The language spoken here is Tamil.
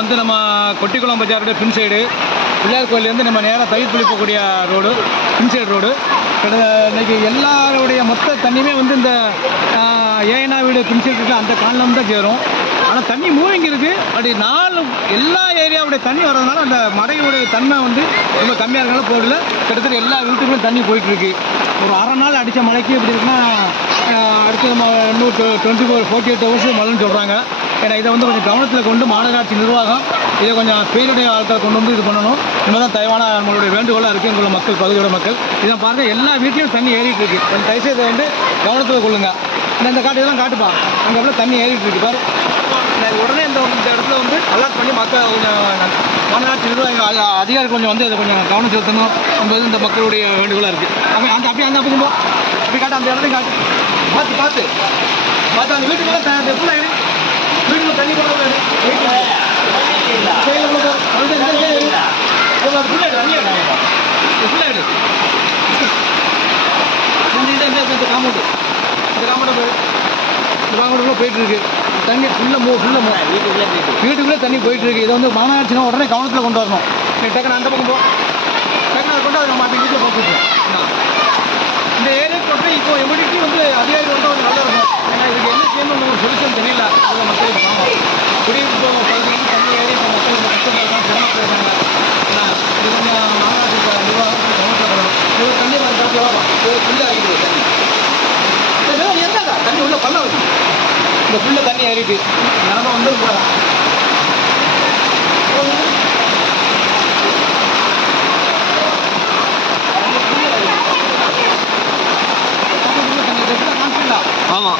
வந்து நம்ம கொட்டிக்குளம் பஜாரோட பின் சைடு பிள்ளையார் கோயிலேருந்து நம்ம நேராக தயிர் புளிக்கக்கூடிய ரோடு பின் சைடு ரோடு. கிட்ட- இன்னைக்கு எல்லாருடைய மொத்த தண்ணியுமே வந்து இந்த ஏனா வீடு பின் சைடு இருக்குல்ல, அந்த காலம் தான் சேரும். ஆனால் தண்ணி மூவிங் இருக்குது அப்படி நாலு எல்லா ஏரியாவுடைய தண்ணி வர்றதுனால அந்த மடையுடைய தன்மை வந்து ரொம்ப கம்மியாக இருக்கனால போடல கிட்டத்தட்ட எல்லா வீட்டுக்குள்ளும் தண்ணி போயிட்டுருக்கு. ஒரு அரை நாள் அடித்த மழைக்கு எப்படி இருக்குன்னா ஆஹ் அடுத்து நம்ம இன்னும் twenty four forty eight hours மழைன்னு சொல்கிறாங்க ஏன்னா இதை வந்து கொஞ்சம் கவனத்தில் கொண்டு மாநகராட்சி நிர்வாகம் இதை கொஞ்சம் பேருடைய ஆட்களை கொண்டு வந்து இது பண்ணணும். இன்னும் தான் தயவான நம்மளுடைய வேண்டுகோளாக இருக்குது எங்களோட மக்கள் பகுதியோட மக்கள். இதை பாருங்கள் எல்லா வீட்லேயும் தண்ணி ஏறிட்டு இருக்கு. கொஞ்சம் தயவுசெய்து இதை வந்து கவனத்தில் கொள்ளுங்க. இந்த இந்த காட்டு இதெல்லாம் காட்டுப்பா. அங்கே எவ்வளோ தண்ணி ஏறிட்டு இருக்கு பாரு. உடனே இந்த இடத்துல வந்து அலர்ட் பண்ணி மக்கள் கொஞ்சம் மாநகராட்சி நிர்வாக அதிகாரி கொஞ்சம் வந்து அதை கொஞ்சம் கவனம் செலுத்தணும் என்பது இந்த மக்களுடைய வேண்டுகோளாக இருக்குது அப்படி அந்த அப்படியே அந்த அப்படி அப்படி காட்டு அந்த இடத்தையும் காட்டு. பார்த்து பார்த்து. பார்த்து அந்த வீட்டுக்குள்ளே ஃபுல்லாக ஏறி வீட்டுக்குள்ள தண்ணி போட இந்த போயிடு இந்த காமௌண்ட் போயிட்டு இருக்கு. தண்ணி ஃபுல்லாக மூ ஃபுல்லாக மூ. வீட்டுக்குள்ளே தண்ணி போயிட்டு இருக்கு. இதை வந்து மாநகராட்சினா உடனே கவனத்தில் கொண்டு வரணும். நீ டக்குனு அந்த பக்கம் போ. டக்குனு அதை கொண்டு அதை நம்ம அப்படி இந்த ஃபுல்லாக தண்ணி ஏறிட்டு. நிலமை வந்து ஆமாம்